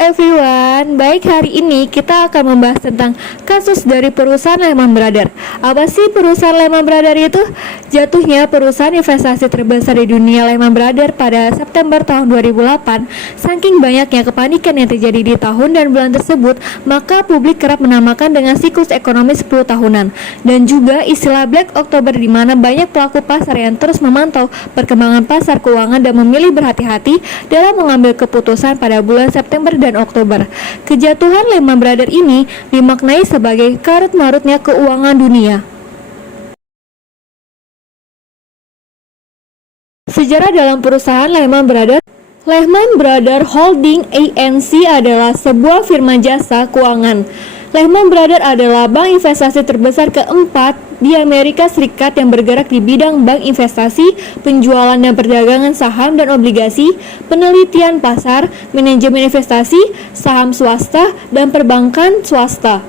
everyone, baik hari ini kita akan membahas tentang kasus dari perusahaan Lehman Brothers. Apa sih perusahaan Lehman Brothers itu? Jatuhnya perusahaan investasi terbesar di dunia Lehman Brothers pada September tahun 2008. Saking banyaknya kepanikan yang terjadi di tahun dan bulan tersebut, maka publik kerap menamakan dengan siklus ekonomi 10 tahunan dan juga istilah Black October, di mana banyak pelaku pasar yang terus memantau perkembangan pasar keuangan dan memilih berhati-hati dalam mengambil keputusan pada bulan September dan Oktober. Kejatuhan Lehman Brothers ini dimaknai sebagai karut-marutnya keuangan dunia. Sejarah dalam perusahaan Lehman Brothers. Lehman Brothers Holding ANC adalah sebuah firma jasa keuangan. Lehman Brothers adalah bank investasi terbesar keempat di Amerika Serikat yang bergerak di bidang bank investasi, penjualan dan perdagangan saham dan obligasi, penelitian pasar, manajemen investasi, saham swasta, dan perbankan swasta.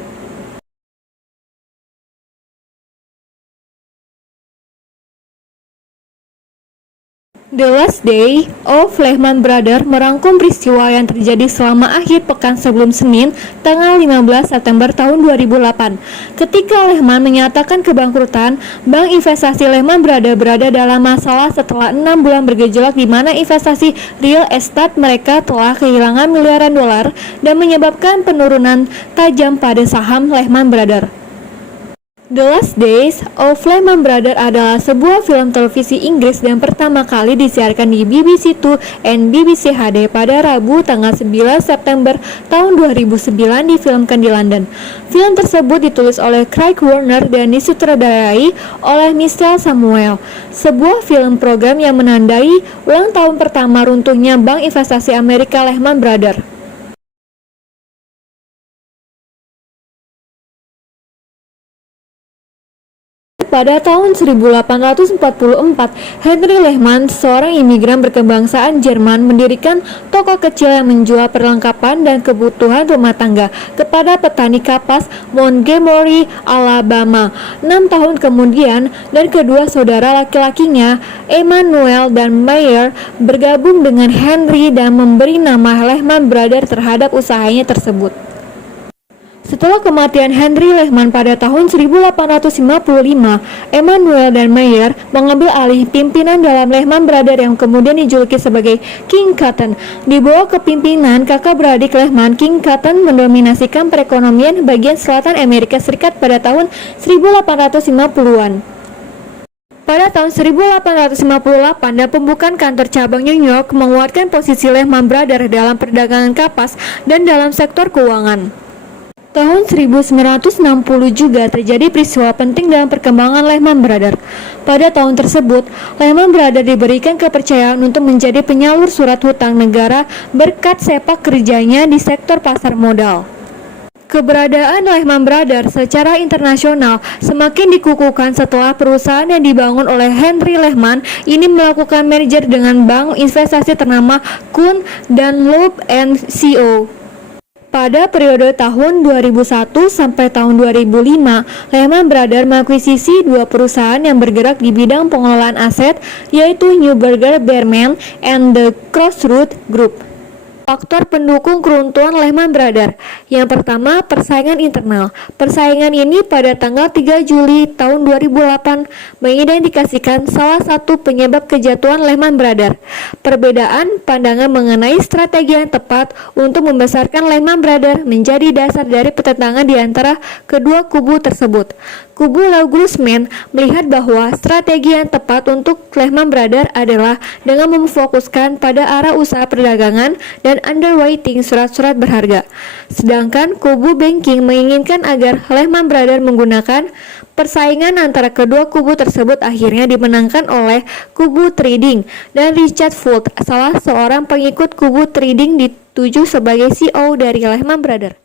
The Last Day of Lehman Brothers merangkum peristiwa yang terjadi selama akhir pekan sebelum Senin, tanggal 15 September tahun 2008. Ketika Lehman menyatakan kebangkrutan, bank investasi Lehman Brothers berada dalam masalah setelah 6 bulan bergejolak, di mana investasi real estate mereka telah kehilangan miliaran dolar dan menyebabkan penurunan tajam pada saham Lehman Brothers. The Last Days of Lehman Brothers adalah sebuah film televisi Inggris dan pertama kali disiarkan di BBC Two and BBC HD pada Rabu tanggal 9 September tahun 2009, difilmkan di London. Film tersebut ditulis oleh Craig Warner dan disutradarai oleh Michael Samuel. Sebuah film program yang menandai ulang tahun pertama runtuhnya bank investasi Amerika Lehman Brothers. Pada tahun 1844, Henry Lehman, seorang imigran berkebangsaan Jerman, mendirikan toko kecil yang menjual perlengkapan dan kebutuhan rumah tangga kepada petani kapas Montgomery, Alabama. 6 tahun kemudian, dan kedua saudara laki-lakinya, Emmanuel dan Meyer, bergabung dengan Henry dan memberi nama Lehman Brothers terhadap usahanya tersebut. Setelah kematian Henry Lehman pada tahun 1855, Emmanuel dan Meyer mengambil alih pimpinan dalam Lehman Brothers yang kemudian dijuluki sebagai King Cotton. Di bawah kepimpinan kakak beradik Lehman, King Cotton mendominasikan perekonomian bagian selatan Amerika Serikat pada tahun 1850-an. Pada tahun 1858, dan pembukaan kantor cabang New York menguatkan posisi Lehman Brothers dalam perdagangan kapas dan dalam sektor keuangan. Tahun 1960 juga terjadi peristiwa penting dalam perkembangan Lehman Brothers. Pada tahun tersebut, Lehman Brothers diberikan kepercayaan untuk menjadi penyalur surat hutang negara berkat sepak kerjanya di sektor pasar modal. Keberadaan Lehman Brothers secara internasional semakin dikukuhkan setelah perusahaan yang dibangun oleh Henry Lehman ini melakukan merger dengan bank investasi ternama Kuhn dan Loeb & Co. Pada periode tahun 2001 sampai tahun 2005, Lehman Brothers mengakuisisi dua perusahaan yang bergerak di bidang pengelolaan aset, yaitu Neuberger Berman and the Crossroads Group. Faktor pendukung keruntuhan Lehman Brothers. Yang pertama, persaingan internal. Persaingan ini pada tanggal 3 Juli tahun 2008 mengidentifikasikan salah satu penyebab kejatuhan Lehman Brothers. Perbedaan pandangan mengenai strategi yang tepat untuk membesarkan Lehman Brothers menjadi dasar dari pertentangan di antara kedua kubu tersebut. Kubu Leo Grossman melihat bahwa strategi yang tepat untuk Lehman Brothers adalah dengan memfokuskan pada arah usaha perdagangan dan underwriting surat-surat berharga. Sedangkan kubu banking menginginkan agar Lehman Brothers menggunakan persaingan antara kedua kubu tersebut akhirnya dimenangkan oleh kubu trading, dan Richard Fuld, salah seorang pengikut kubu trading, dituju sebagai CEO dari Lehman Brothers.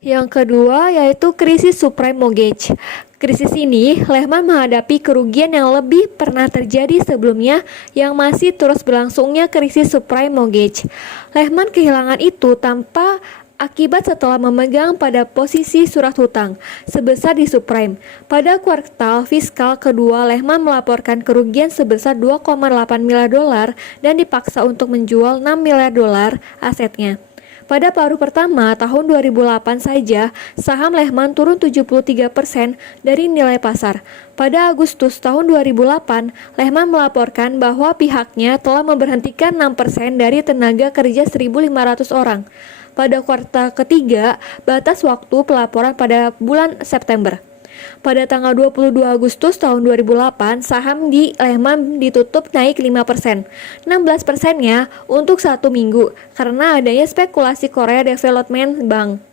Yang kedua yaitu krisis subprime mortgage. Krisis ini, Lehman menghadapi kerugian yang lebih pernah terjadi sebelumnya yang masih terus berlangsungnya krisis subprime mortgage. Lehman kehilangan itu tanpa akibat setelah memegang pada posisi surat hutang sebesar di subprime. Pada kuartal fiskal kedua, Lehman melaporkan kerugian sebesar 2,8 miliar dolar dan dipaksa untuk menjual 6 miliar dolar asetnya. Pada paruh pertama tahun 2008 saja, saham Lehman turun 73% dari nilai pasar. Pada Agustus tahun 2008, Lehman melaporkan bahwa pihaknya telah memberhentikan 6% dari tenaga kerja 1.500 orang. Pada kuartal ketiga, batas waktu pelaporan pada bulan September. Pada tanggal 22 Agustus tahun 2008, saham di Lehman ditutup naik 5%. 16%-nya untuk 1 minggu karena adanya spekulasi Korea Development Bank.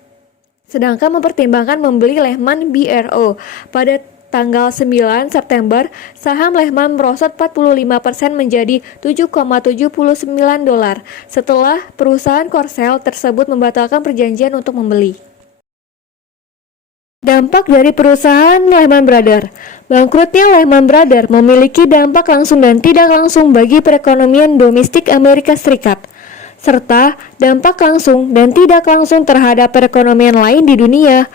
Sedangkan mempertimbangkan membeli Lehman BRO. Pada tanggal 9 September, saham Lehman merosot 45% menjadi $7,79 setelah perusahaan Korsel tersebut membatalkan perjanjian untuk membeli. Dampak dari perusahaan Lehman Brothers. Bangkrutnya Lehman Brothers memiliki dampak langsung dan tidak langsung bagi perekonomian domestik Amerika Serikat, serta dampak langsung dan tidak langsung terhadap perekonomian lain di dunia.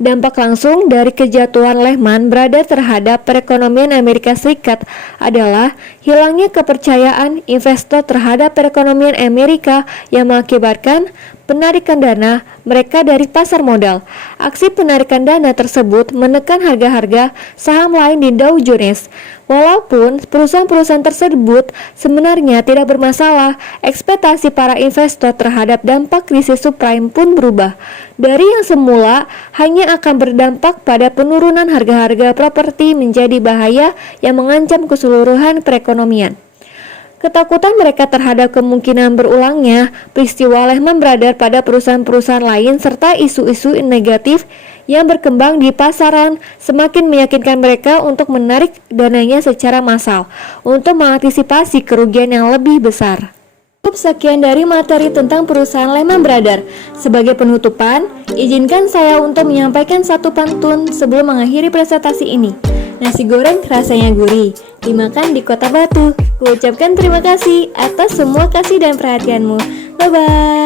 Dampak langsung dari kejatuhan Lehman Brothers terhadap perekonomian Amerika Serikat adalah hilangnya kepercayaan investor terhadap perekonomian Amerika yang mengakibatkan penarikan dana mereka dari pasar modal. Aksi penarikan dana tersebut menekan harga-harga saham lain di Dow Jones. Walaupun perusahaan-perusahaan tersebut sebenarnya tidak bermasalah, ekspektasi para investor terhadap dampak krisis subprime pun berubah. Dari yang semula hanya akan berdampak pada penurunan harga-harga properti menjadi bahaya yang mengancam keseluruhan perekonomian. Ketakutan mereka terhadap kemungkinan berulangnya peristiwa Lehman Brothers pada perusahaan-perusahaan lain serta isu-isu negatif yang berkembang di pasaran semakin meyakinkan mereka untuk menarik dananya secara massal untuk mengantisipasi kerugian yang lebih besar. Cukup sekian dari materi tentang perusahaan Lehman Brothers. Sebagai penutupan, izinkan saya untuk menyampaikan satu pantun sebelum mengakhiri presentasi ini. Nasi goreng rasanya gurih, dimakan di Kota Batu. Kuucapkan terima kasih atas semua kasih dan perhatianmu. Bye-bye.